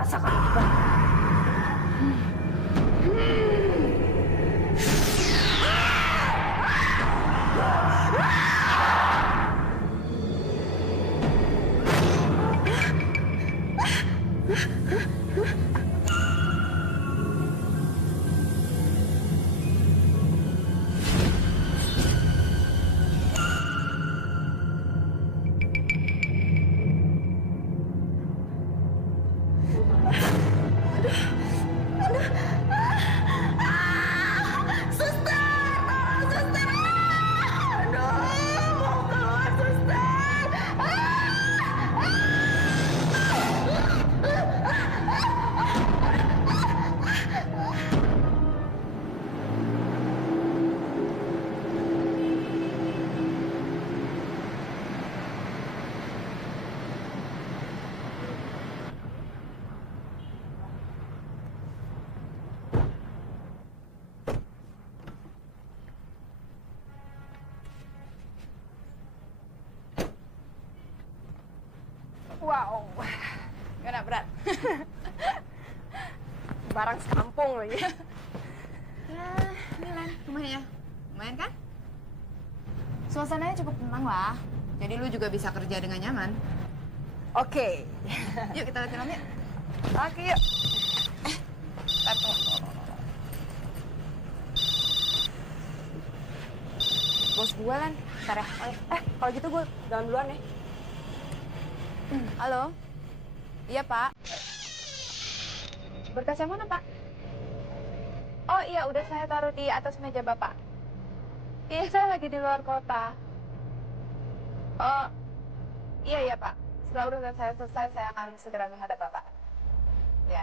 rasakan akibatnya. Wow, gak berat. Barang sekampung lagi. Ya, ini Len, rumahnya. Lumayan kan? Suasananya cukup tenang lah. Jadi lu juga bisa kerja dengan nyaman. Oke. Yuk kita lihat film yuk. Oke, yuk. Tunggu. Bos gue, Len. Bentar ya. Kalau gitu gue jalan duluan ya. Halo? Iya, Pak. Berkas yang mana, Pak? Oh iya, udah saya taruh di atas meja Bapak. Iya, saya lagi di luar kota. Oh, iya, Pak. Setelah urusan saya selesai, saya akan segera menghadap Bapak. Ya.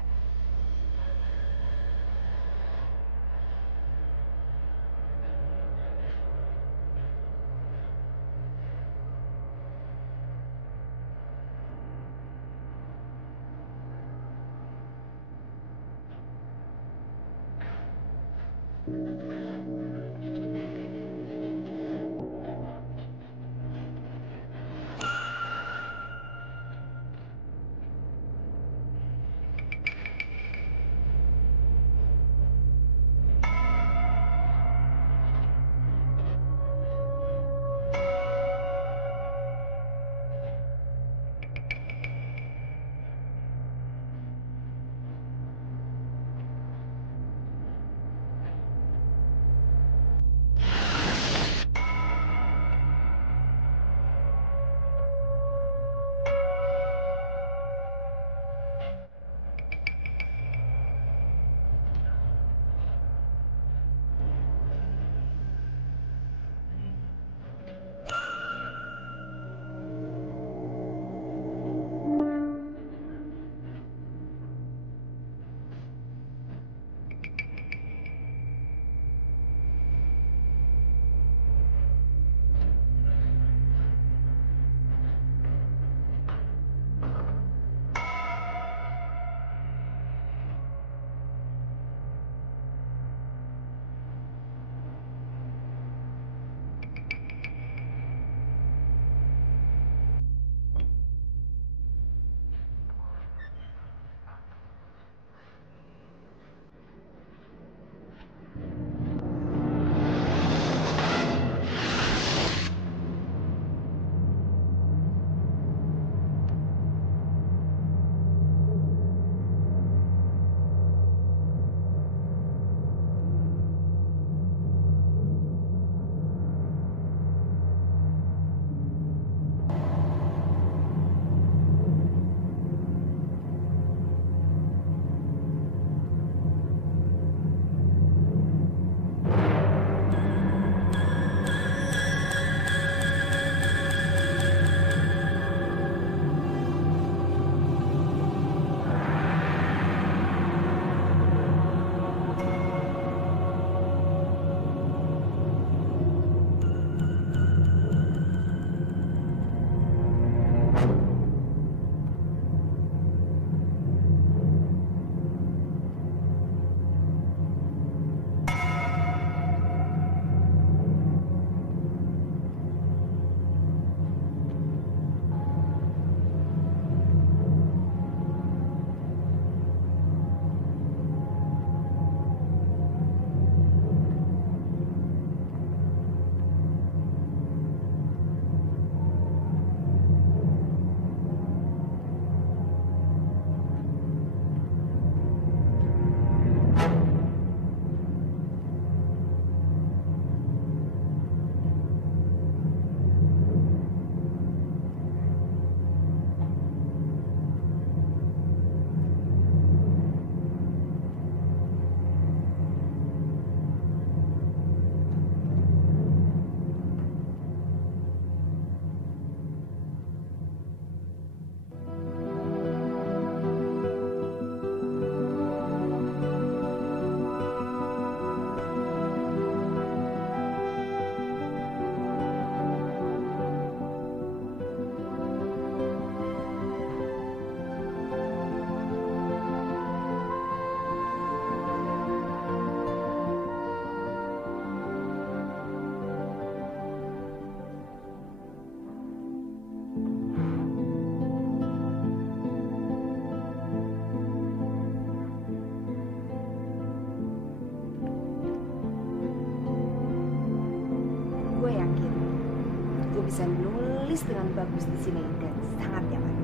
bisa nulis dengan bagus di sini dan sangat nyaman.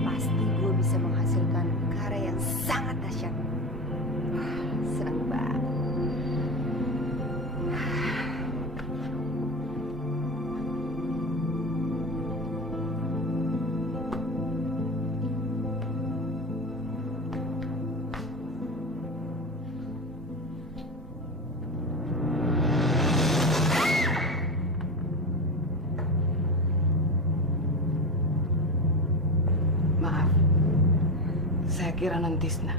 Pasti gue bisa menghasilkan karya yang sangat dahsyat. Senang banget. Maaf, saya kira Tisna.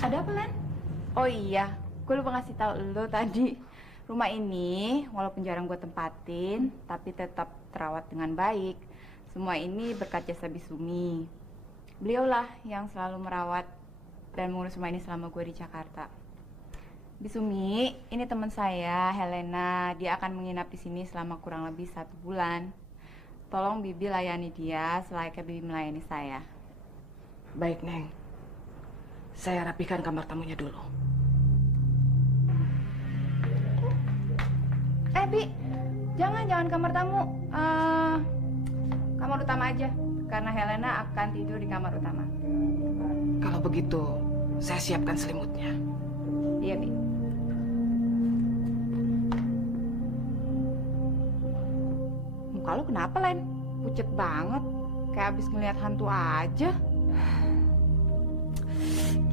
Ada apa, Len? Oh iya, gue lupa ngasih tahu lo tadi. Rumah ini, walaupun jarang gue tempatin, tapi tetap terawat dengan baik. Semua ini berkat jasa Bisumi. Beliaulah yang selalu merawat dan mengurus rumah ini selama gue di Jakarta. Bisumi, ini teman saya, Helena. Dia akan menginap di sini selama kurang lebih 1 bulan. Tolong Bibi layani dia selayaknya Bibi melayani saya. Baik, Neng. Saya rapikan kamar tamunya dulu. Bi, jangan kamar tamu. Kamar utama aja, karena Helena akan tidur di kamar utama. Kalau begitu, saya siapkan selimutnya. Iya, Bi. Muka lu kenapa, Len? Pucet banget. Kayak abis ngeliat hantu aja.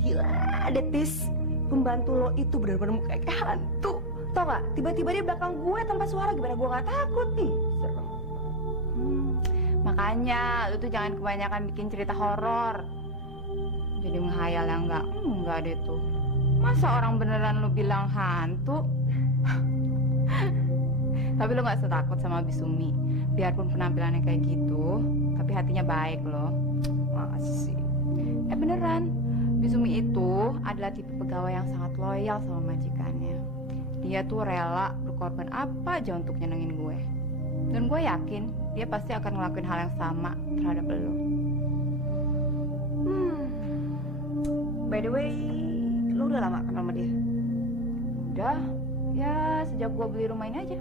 Gila, Detis. Pembantu lo itu benar-benar kayak hantu. Tau gak? Tiba-tiba dia belakang gue tanpa suara. Gimana gue gak takut nih? Serem. Makanya lu tuh jangan kebanyakan bikin cerita horor. Jadi menghayal yang enggak deh tuh. Masa orang beneran lu bilang hantu? Tapi lu gak setakut sama Bisumi. Biarpun penampilannya kayak gitu, tapi hatinya baik loh. Masih. Beneran, Bisumi itu adalah tipe pegawai yang sangat loyal sama majikannya. Dia tuh rela berkorban apa aja untuk nyenengin gue. Dan gue yakin dia pasti akan ngelakuin hal yang sama terhadap lo. By the way, lo udah lama kenal sama dia? Udah, ya sejak gue beli rumah ini aja.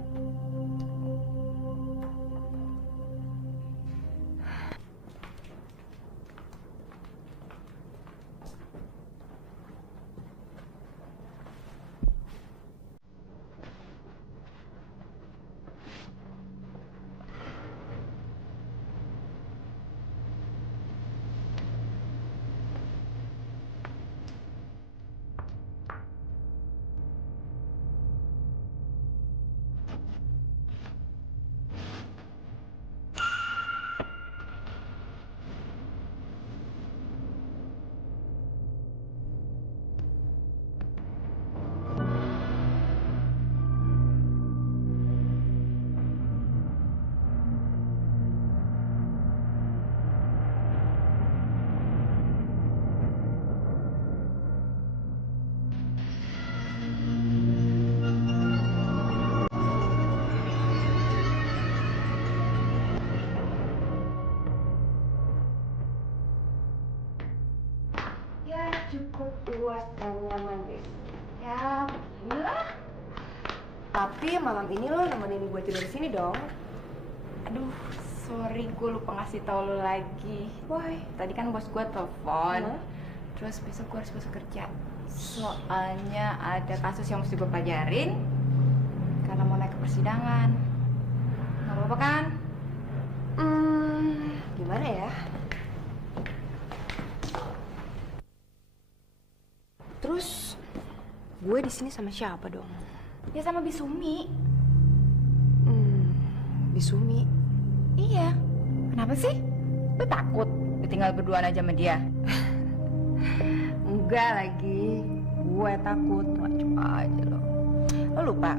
Cukup luas dan nyaman deh. Ya, beginilah. Tapi malam ini lo nemenin gue tidur di sini dong. Aduh, sorry gue lupa ngasih tau lo lagi. Why? Tadi kan bos gue telepon. Hah? Terus besok gue harus masuk kerja. Soalnya ada kasus yang mesti gue pelajarin. Karena mau naik ke persidangan. Gak apa-apa kan? Gimana ya? Terus gue di sini sama siapa dong? Ya sama Bisumi. Bisumi. Iya. Kenapa sih? Lu takut ditinggal berduaan aja sama dia? Enggak lagi. Gue takut. Macam aja lo. Lo lupa?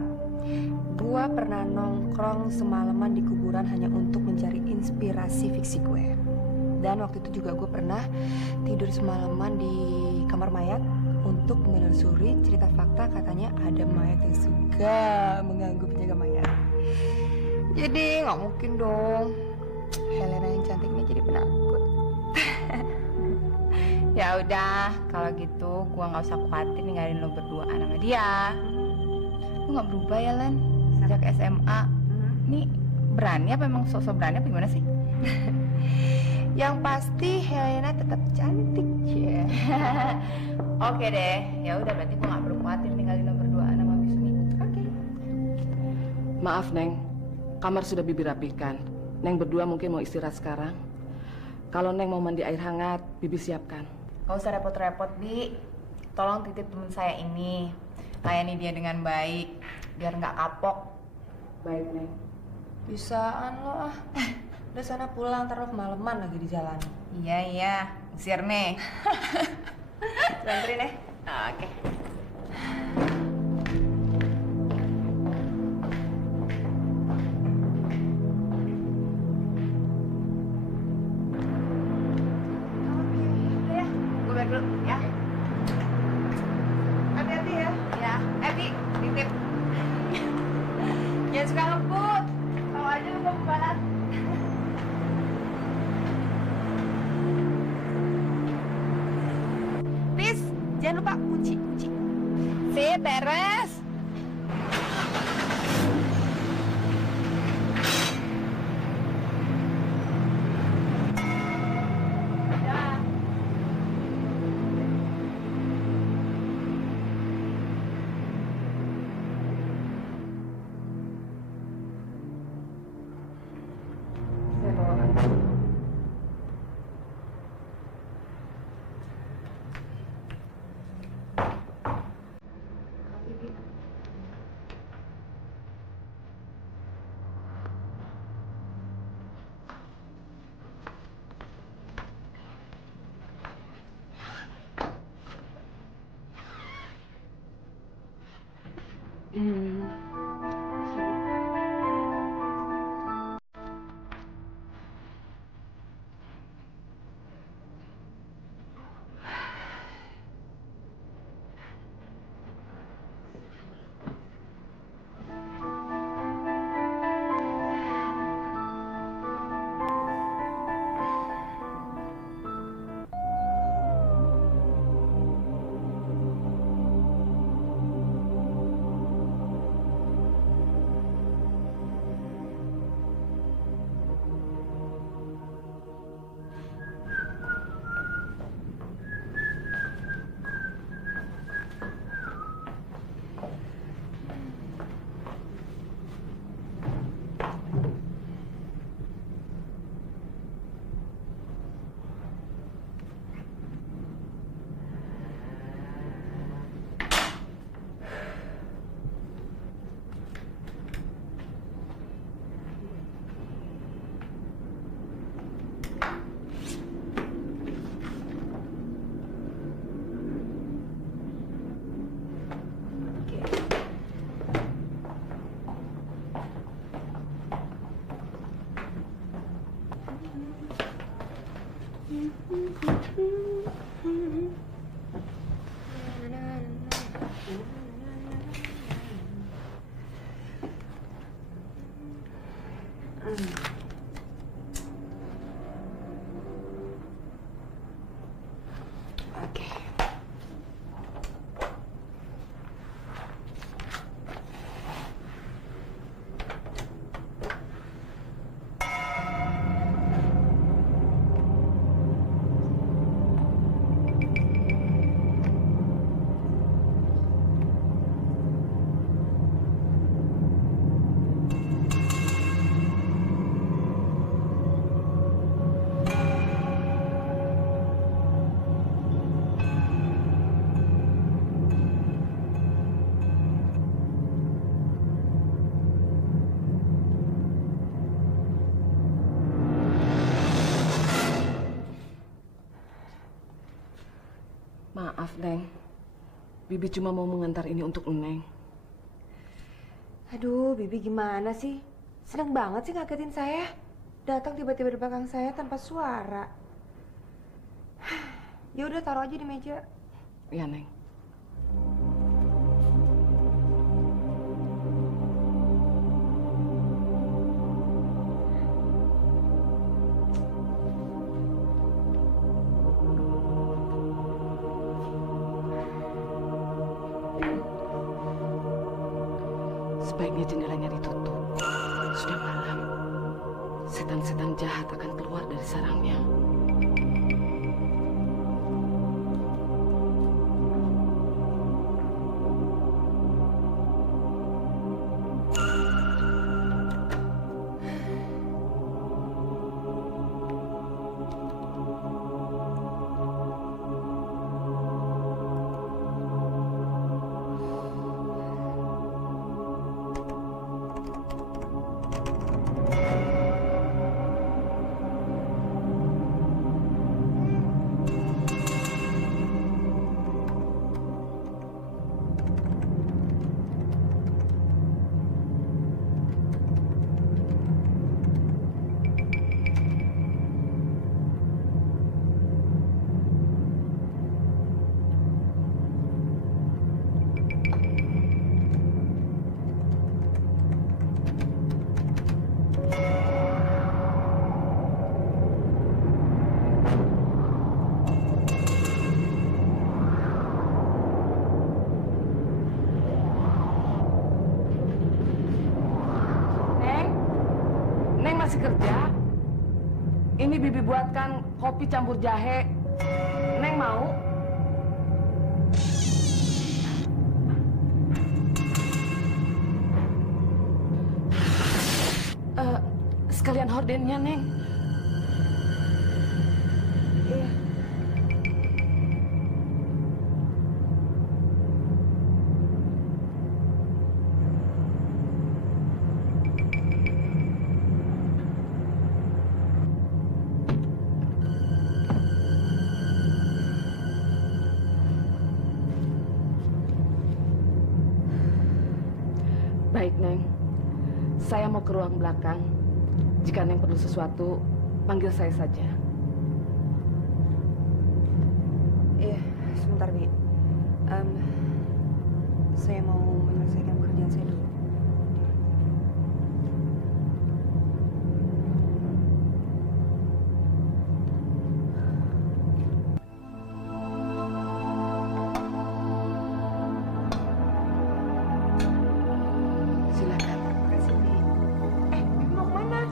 Gue pernah nongkrong semalaman di kuburan hanya untuk mencari inspirasi fiksi gue. Dan waktu itu juga gue pernah tidur semalaman di kamar mayat untuk menelusuri cerita fakta katanya ada mayat yang suka mengganggu penjaga mayat. Jadi nggak mungkin dong Helena yang cantik ini jadi penakut. Ya udah, kalau gitu gua nggak usah khawatir ninggalin lo berduaan sama dia. Lu nggak berubah ya, Len? Sejak SMA. Nih berani apa emang sosok berani apa gimana sih? Yang pasti Helena tetap cantik, ya. Oke deh, ya udah berarti gue nggak perlu khawatir tinggalin lo berdua sama Bismi. Oke. Maaf, Neng. Kamar sudah Bibi rapikan. Neng berdua mungkin mau istirahat sekarang. Kalau Neng mau mandi air hangat, Bibi siapkan. Gak usah repot-repot, Bi. Tolong titip temen saya ini. Layani dia dengan baik, biar nggak kapok. Baik, Neng. Bisaan lo ah. Udah sana pulang, ntar lo kemalaman lagi di jalan. Iya, usir nih. Bantuin ya. Oke. Udah ya. Gue balik dulu, ya. Hati-hati ya. Ya, Bi, titip. Jangan suka ngebut. Tahu aja lu mau pembalas. Please, jangan lupa kunci. Sip, beres. Saya bawakan dulu. Oke. Maaf, Neng. Bibi cuma mau mengantar ini untuk Neng. Aduh, Bibi gimana sih? Seneng banget sih ngagetin saya. Datang tiba-tiba di belakang saya tanpa suara. Ya udah taruh aja di meja. Ya, Neng. Sebaiknya jendelanya ditutup. Sudah malam. setan-setan jahat akan keluar dari sarangnya. Masih kerja? Ini Bibi buatkan kopi campur jahe. Neng mau? Sekalian hordennya, Neng. Iya. Baik, Neng. Saya mau ke ruang belakang. Jika Neng perlu sesuatu, panggil saya saja. Iya, sebentar, Bi. Saya mau menyelesaikan pekerjaan saya dulu. Silakan. Makasih, Bi. Bibi mau kemana?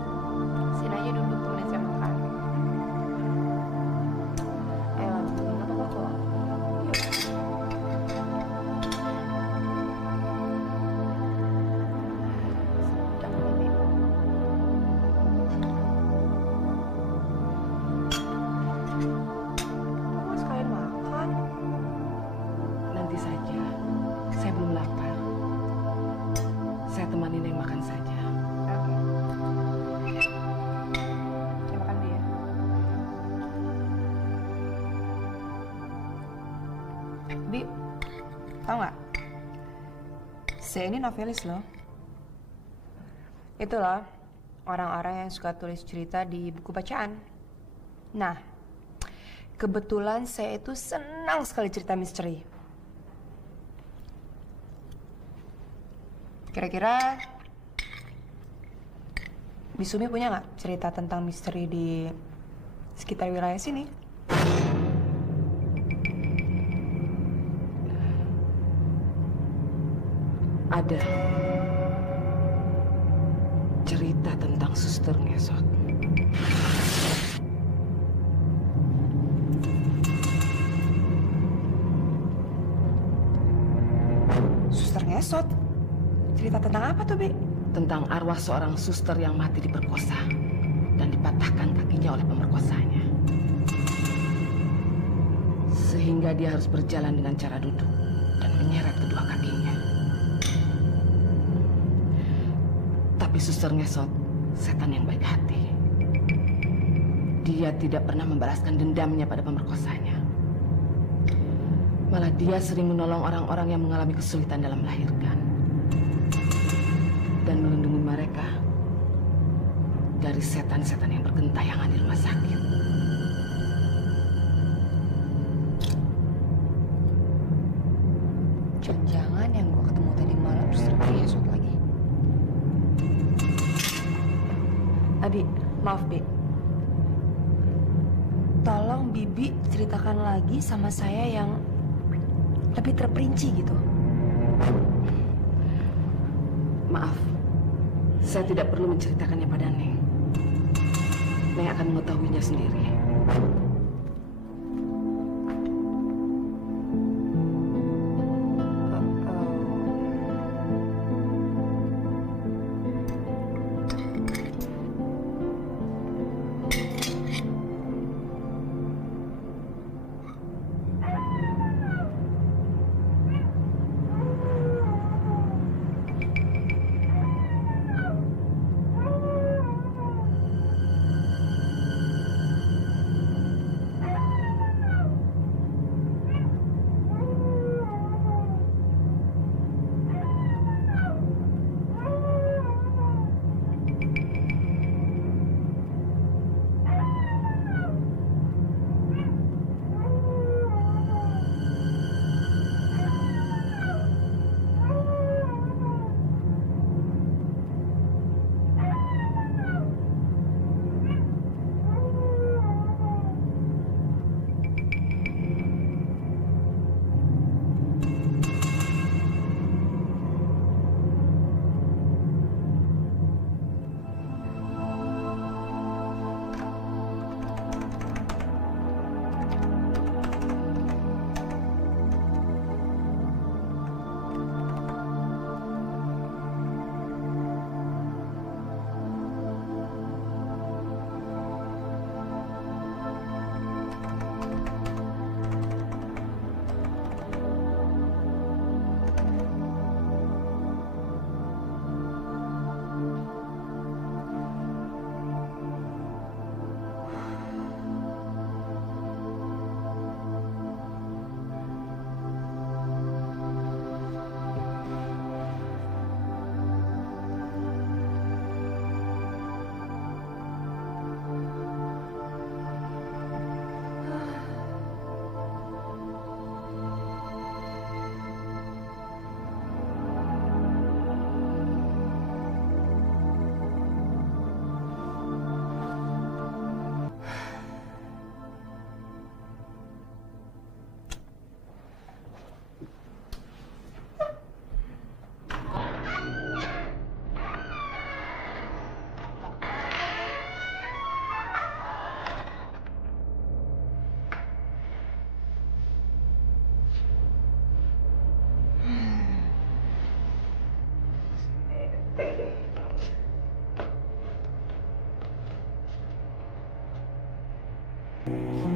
Sini aja duduk, temenin saya makan. Ayo, nggak apa-apa kok. Yuk. Sedang nih, Bi. Kok nggak sekalian makan? Nanti saja. Saya belum lapar. Saya temani Neng makan saja. Oke. Saya makan dulu ya. Bi, tau nggak? Saya ini novelis loh. Itu loh, orang-orang yang suka tulis cerita di buku bacaan. Nah, kebetulan saya itu senang sekali cerita misteri. Kira-kira Bisumi punya nggak cerita tentang misteri di sekitar wilayah sini? Ada cerita tentang suster ngesot. Suster ngesot? Cerita tentang apa tuh, Bi? Tentang arwah seorang suster yang mati diperkosa dan dipatahkan kakinya oleh pemerkosanya. Sehingga dia harus berjalan dengan cara duduk dan menyeret kedua kakinya. Tapi suster ngesot, setan yang baik hati. Dia tidak pernah membalaskan dendamnya pada pemerkosanya. Malah dia sering menolong orang-orang yang mengalami kesulitan dalam melahirkan. Dan melindungi mereka dari setan-setan yang bergentayangan di rumah sakit. Jangan-jangan yang gua ketemu tadi malam suster ngesot lagi. Abi, maaf, Bi. Tolong Bibi ceritakan lagi sama saya yang lebih terperinci gitu. Maaf, saya tidak perlu menceritakannya pada Neng. Neng akan mengetahuinya sendiri.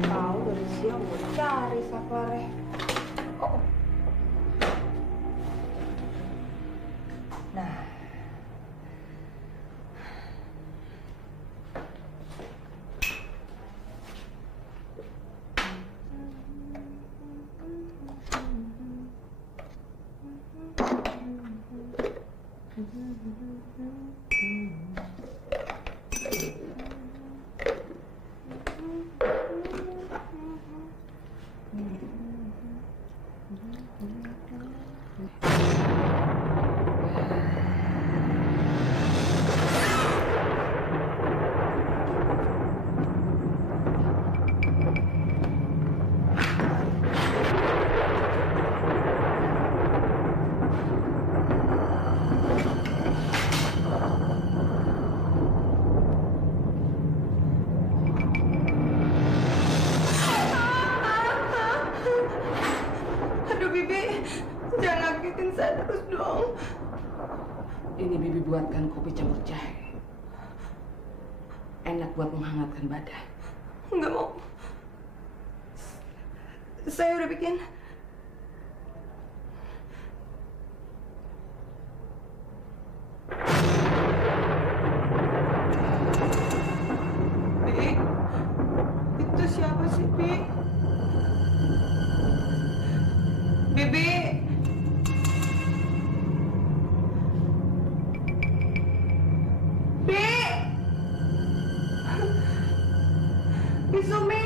Tahu dari siang gue cari Saklare. Oh. Nah. Ini Bibi buatkan kopi campur jahe. Enak buat menghangatkan badan. Nggak mau. Saya udah bikin. Bi, itu siapa sih, Bi? Bibi. Bisumi.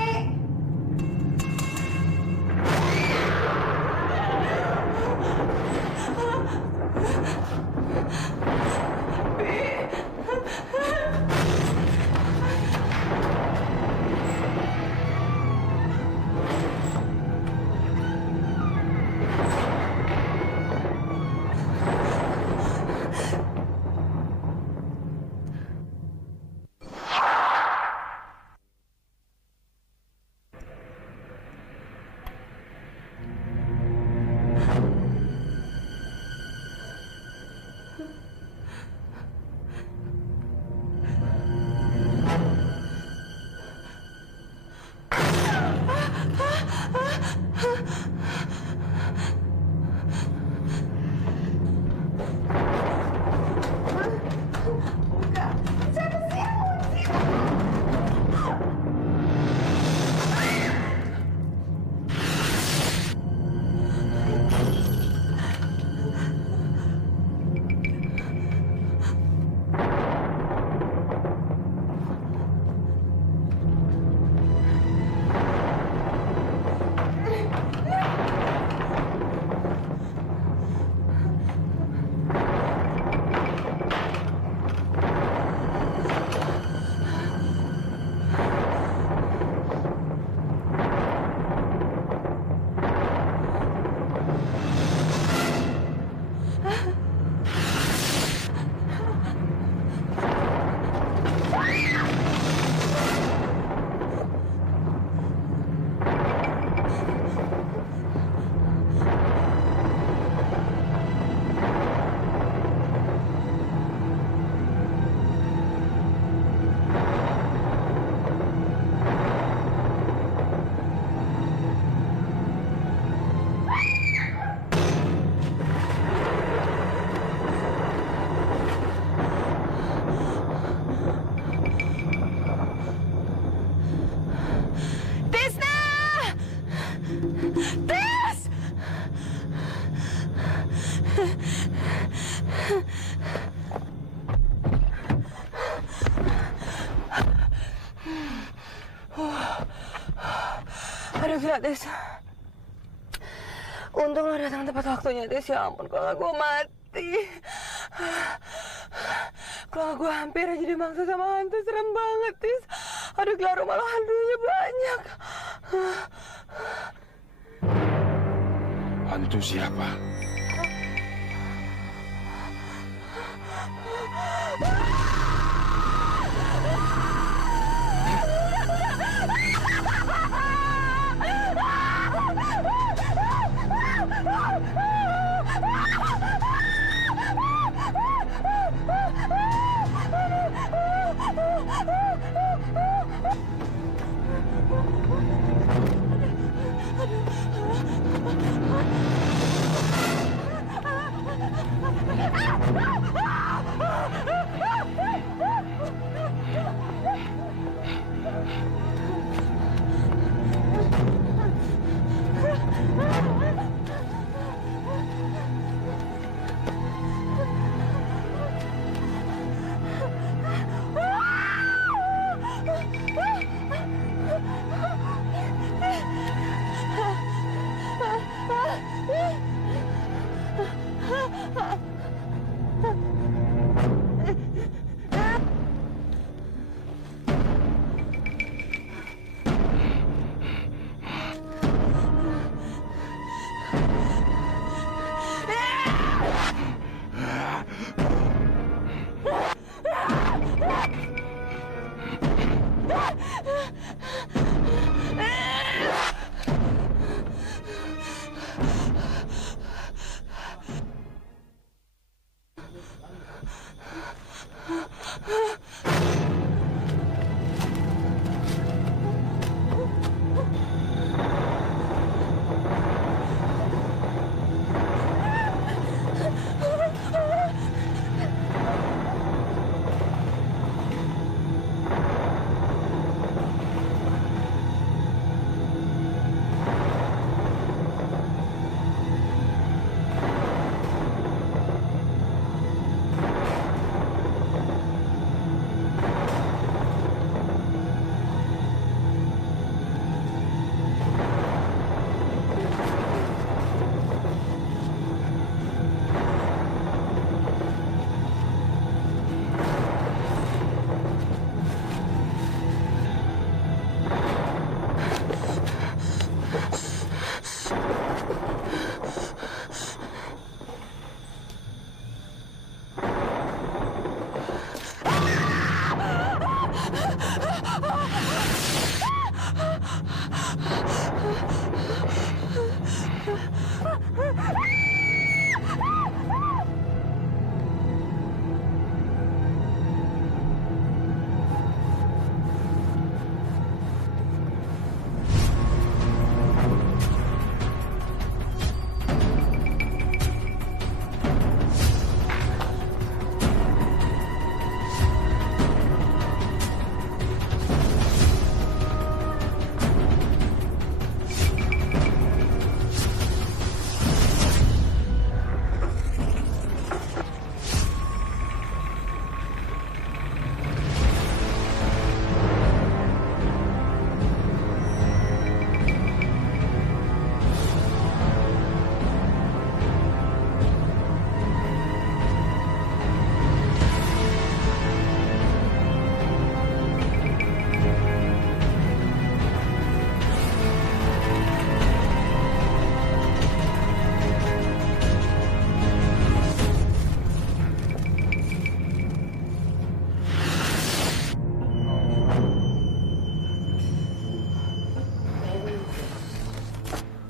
Bi. Aduh gila, Des. Untung lo datang tepat waktunya, Des. Ya ampun, kalau gue mati. Kalau gue hampir aja dimangsa sama hantu, serem banget, Des. Aduh gila, rumah lo hantunya banyak. Hantu siapa?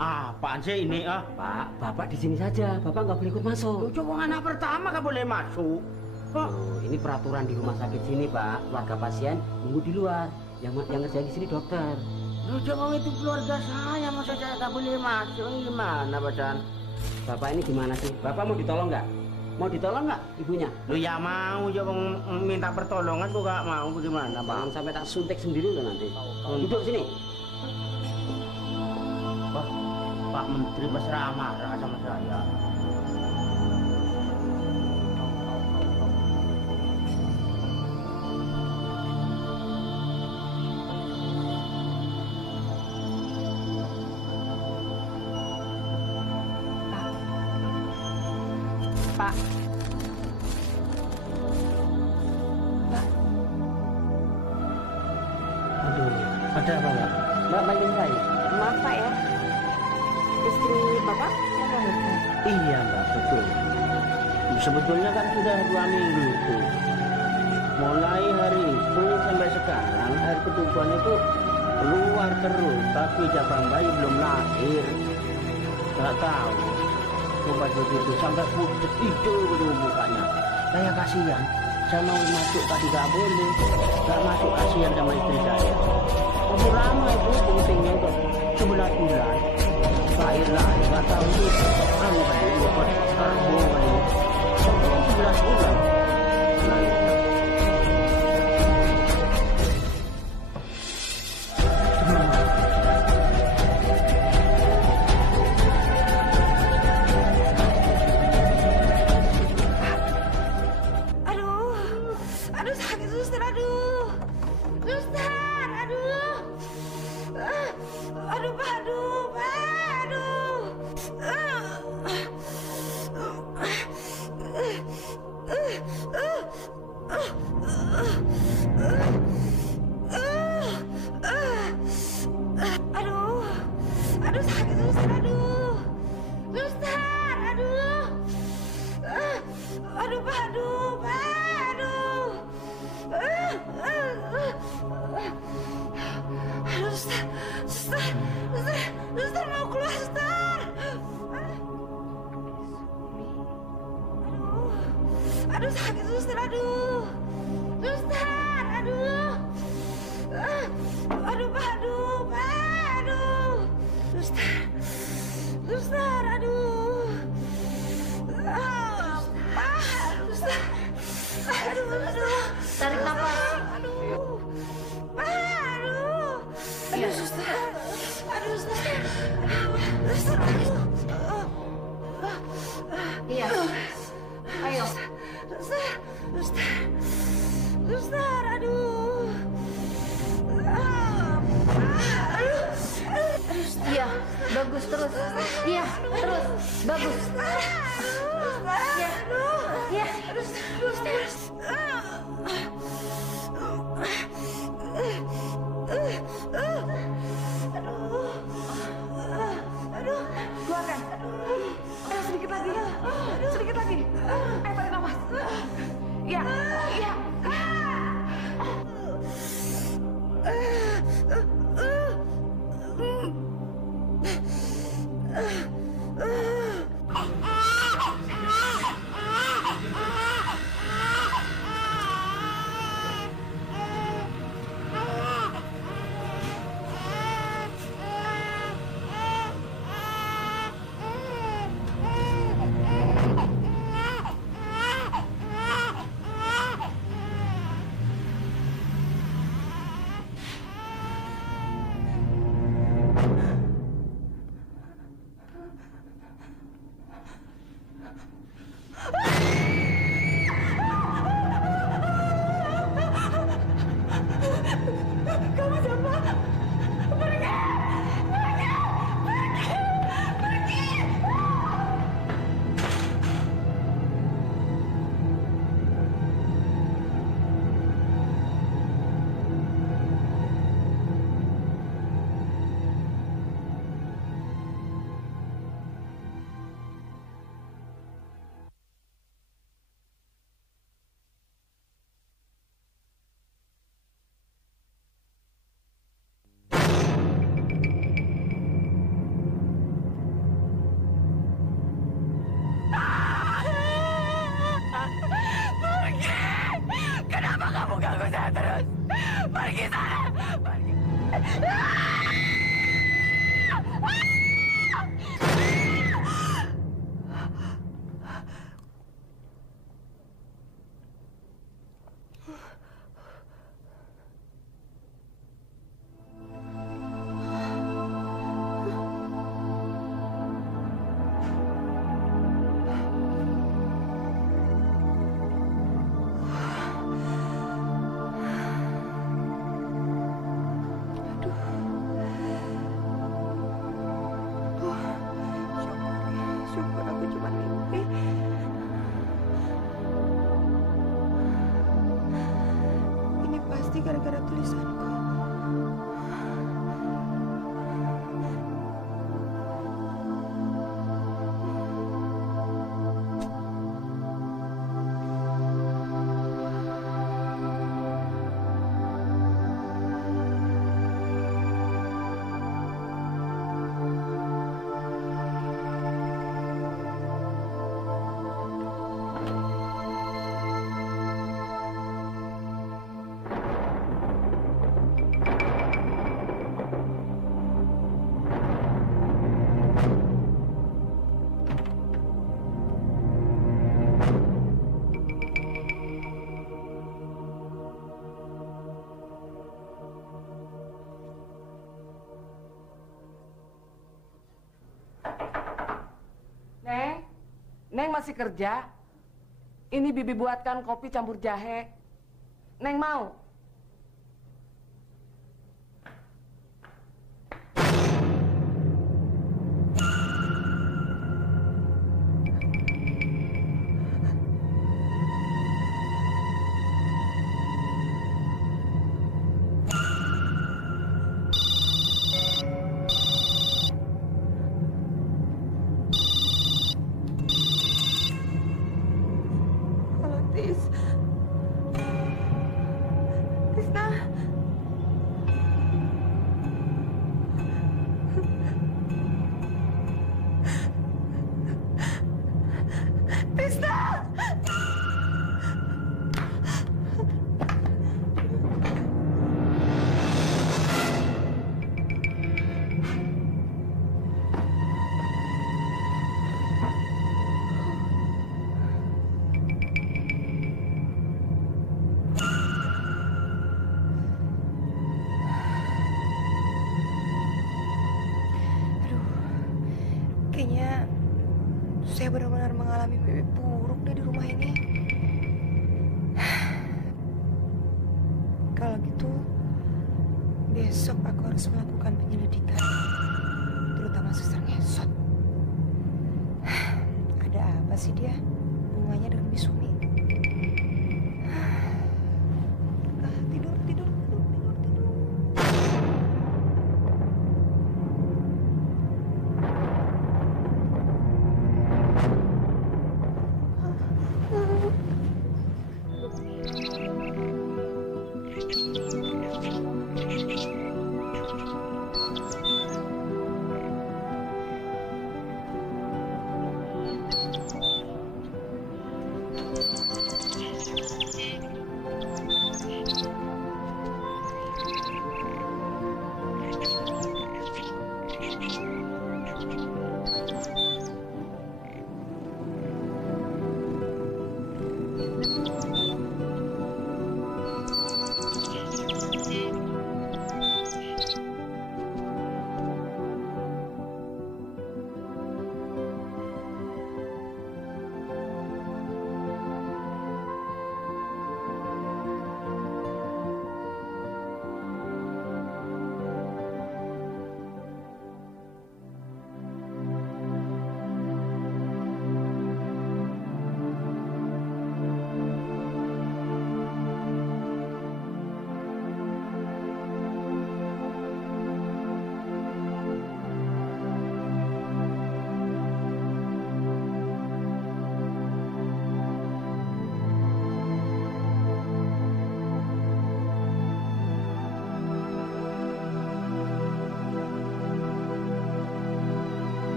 Apaan sih ini ah? Pak, Bapak di sini saja. Bapak nggak boleh ikut masuk. Cuma anak pertama nggak boleh masuk. Kok? Ini peraturan di rumah sakit sini, Pak. Keluarga pasien nunggu di luar. Yang kerja di sini dokter. Lu coba itu keluarga saya, masa saya nggak boleh masuk? Gimana, Bacan? Bapak ini gimana sih? Bapak mau ditolong nggak? Mau ditolong nggak ibunya? Lu ya mau, coba minta pertolongan gua nggak mau. Bagaimana, Bang? Jangan sampai tak suntik sendiri loh nanti. Duduk sini. Wah, Pak Menteri mesra marah sama saya. Pak. Aduh, ada apa Mbak? Mbak panggil saya? Maaf Pak ya. Istri Bapak yang melahirkan. Iya Mbak, betul. Sebetulnya kan sudah 2 minggu itu. Mulai hari itu sampai sekarang air ketuban itu keluar terus, tapi jabang bayi belum lahir. Nggak tahu. Coba begitu sampai pucat hijau gitu mukanya. Saya kasihan. Saya mau masuk tadi nggak boleh. Nggak masuk, kasihan sama istri saya. Tapi lama itu pentingnya udah 11 bulan. Lahir-lahir nggak tahu itu anu kayak itu karbo kayak 11 bulan. Lahirnya. Aduh sakit suster, aduh. Suster, aduh. Aduh Pak, aduh Pak, aduh. Aduh, aduh sakit suster, aduh. Suster, aduh. Aduh Pak, aduh Pak, aduh. Aduh, suster mau keluar, suster. Aduh sakit suster, aduh. Suster, aduh. Aduh Pak, aduh Pak, aduh. Suster, aduh. Pak, suster. Aduh. Tarik nafas. Aduh. Pak, aduh. Iya. Aduh, suster. Aduh, suster. Suster, aduh. Iya. Ayo. Suster, aduh. Iya. Bagus terus. Iya. Terus. Bagus. Iya. Iya. Aduh. Keluarkan. Ayo sedikit lagi. Sedikit lagi. Ayo tarik nafas. Iya. Iya. Kenapa kamu ganggu saya terus? Pergi sana! Pergi! Neng masih kerja. Ini Bibi buatkan kopi campur jahe. Neng mau? Kayaknya saya benar-benar mengalami mimpi buruk deh di rumah ini. Kalau gitu, besok aku harus melakukan penyelidikan, terutama suster ngesot. Ada apa sih dia? Hubungannya dengan Bisumi? Tidur, tidur, tidur, tidur, tidur.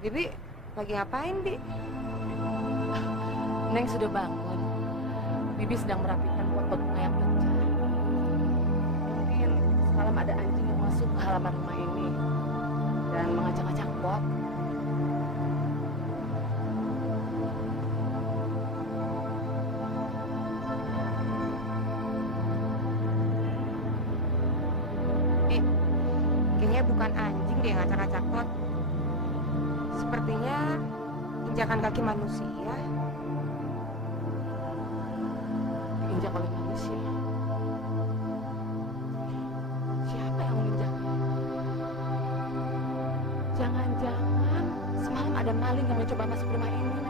Bibi, lagi ngapain, Bi? Neng sudah bangun. Bibi sedang merapikan pot-pot bunga yang pecah. Mungkin semalam ada anjing yang masuk ke halaman rumah ini dan mengacak-acak pot. Bi, kayaknya bukan anjing deh yang ngacak-ngacak pot. Sepertinya injakan kaki manusia. diinjak oleh manusia. Siapa yang menginjaknya? Jangan-jangan semalam ada maling yang mencoba masuk rumah ini, Neng.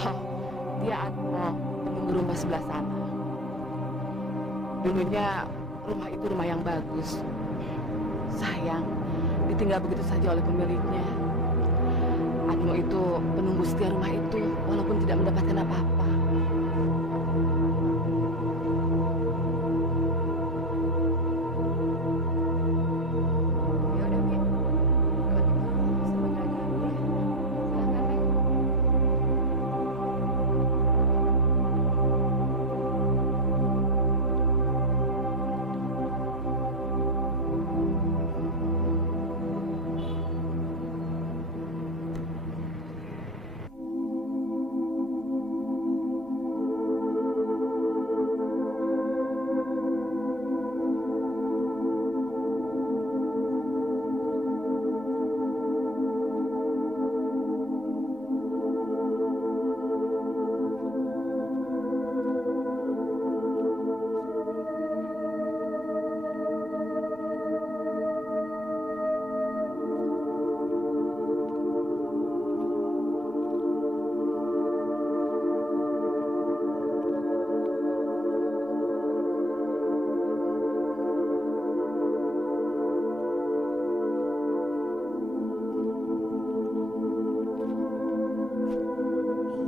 Oh, dia Atmo, penunggu rumah sebelah sana. Dulunya rumah itu rumah yang bagus. Sayang, ditinggal begitu saja oleh pemiliknya. Atmo itu penunggu setia rumah itu, walaupun tidak mendapatkan apa-apa. Ya udah, Mi. Kalau gitu, selamat jalan dulu ya. Silakan, Neng.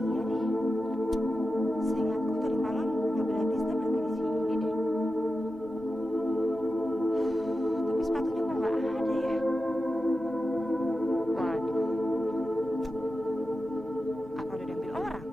Iya nih. Seingatku tadi malam mobilnya Tisna berhenti di sini deh. Tapi sepatunya kok nggak ada ya? Waduh. Apa udah diambil orang?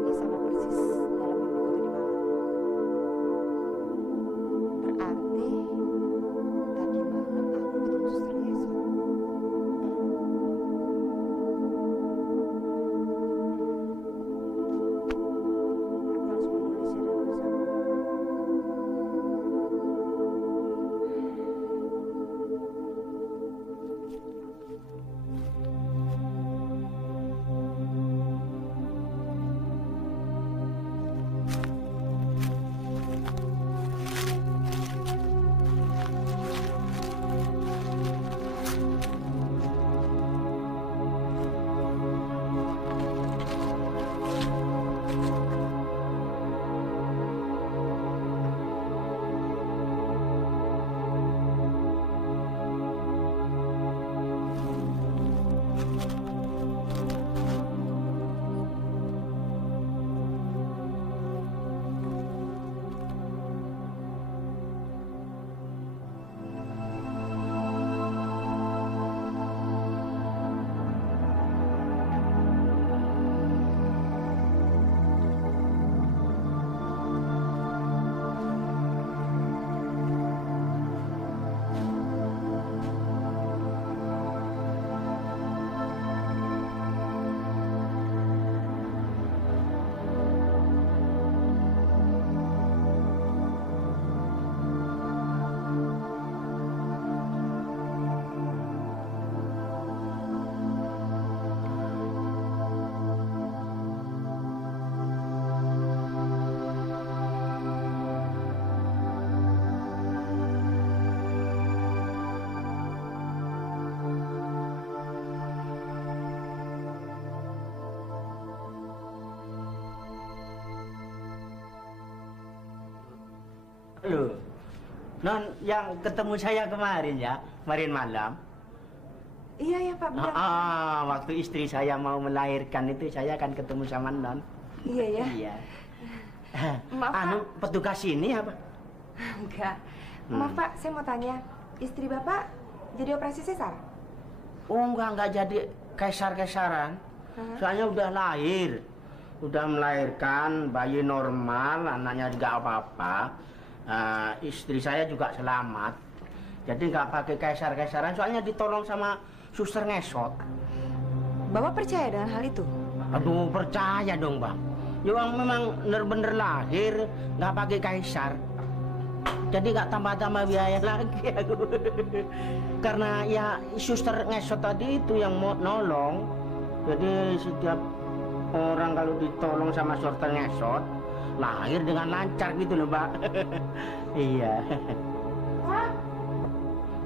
Ini sama persis dalam mimpiku tadi malam. Berarti tadi malam aku ketemu Suster Yesus. Aku harus menulisnya dan bersama. Loh, non yang ketemu saya kemarin ya, kemarin malam. Iya ya Pak, benar. Waktu istri saya mau melahirkan itu saya akan ketemu sama Non. Iya ya. Iya. Maaf Pak. Petugas ini apa? Enggak. Maaf Pak, saya mau tanya, istri Bapak jadi operasi sesar? Oh enggak jadi kesar-kesaran. Soalnya udah lahir. Udah melahirkan bayi normal, anaknya juga apa-apa. Istri saya juga selamat. Jadi nggak pakai kesar-kesaran, soalnya ditolong sama suster ngesot. Bapak percaya dengan hal itu? Aduh, percaya dong, Bang. Ya memang bener-bener lahir, nggak pakai kaisar. Jadi nggak tambah-tambah biaya lagi aku. Karena ya suster ngesot tadi itu yang mau nolong. Jadi setiap orang kalau ditolong sama suster ngesot, lahir dengan lancar gitu loh, Mbak. Iya.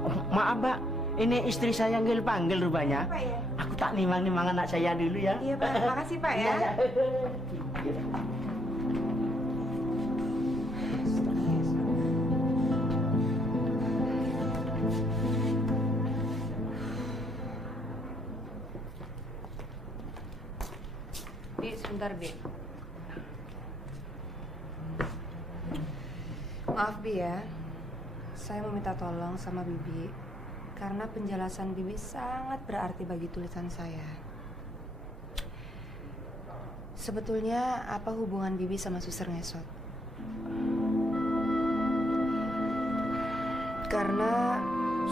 Oh, maaf, Mbak. Ini istri saya panggil rupanya. Pak ya? Aku tak nimang-nimang anak saya dulu ya. Iya Pak, makasih Pak ya. Bi, sebentar Bi. Maaf Bi ya, saya mau minta tolong sama Bibi karena penjelasan Bibi sangat berarti bagi tulisan saya. Sebetulnya apa hubungan Bibi sama suster ngesot? Karena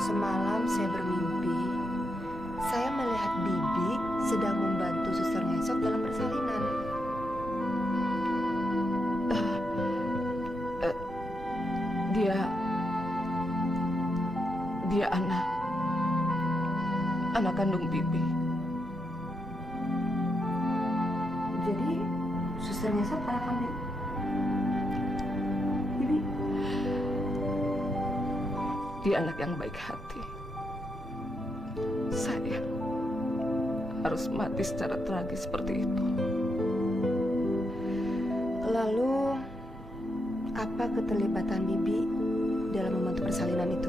semalam saya bermimpi, saya melihat Bibi sedang membantu suster ngesot dalam persalinan. Dia anak kandung Bibi. Jadi suster ngesot anak kandung Bibi? Dia anak yang baik hati. Saya harus mati secara tragis seperti itu. Lalu apa keterlibatan Bibi dalam membantu persalinan itu?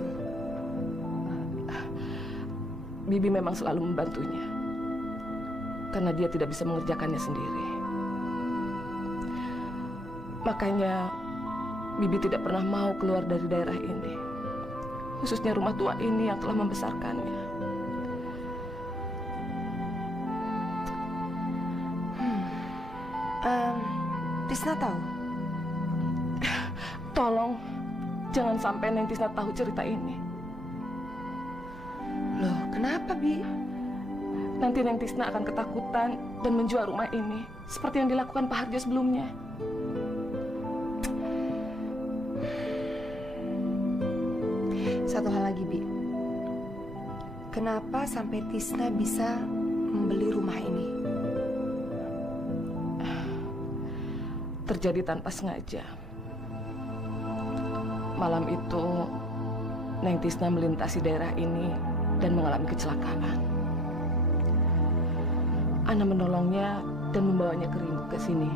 Bibi memang selalu membantunya karena dia tidak bisa mengerjakannya sendiri. Makanya Bibi tidak pernah mau keluar dari daerah ini, khususnya rumah tua ini yang telah membesarkannya. Tisna tahu? Tolong jangan sampai Neng Tisna tahu cerita ini. Loh, kenapa Bi? Nanti Neng Tisna akan ketakutan dan menjual rumah ini seperti yang dilakukan Pak Harjo sebelumnya. Satu hal lagi, Bi. Kenapa sampai Tisna bisa membeli rumah ini? Terjadi tanpa sengaja. Malam itu Neng Tisna melintasi daerah ini dan mengalami kecelakaan. Ana menolongnya dan membawanya ke sini.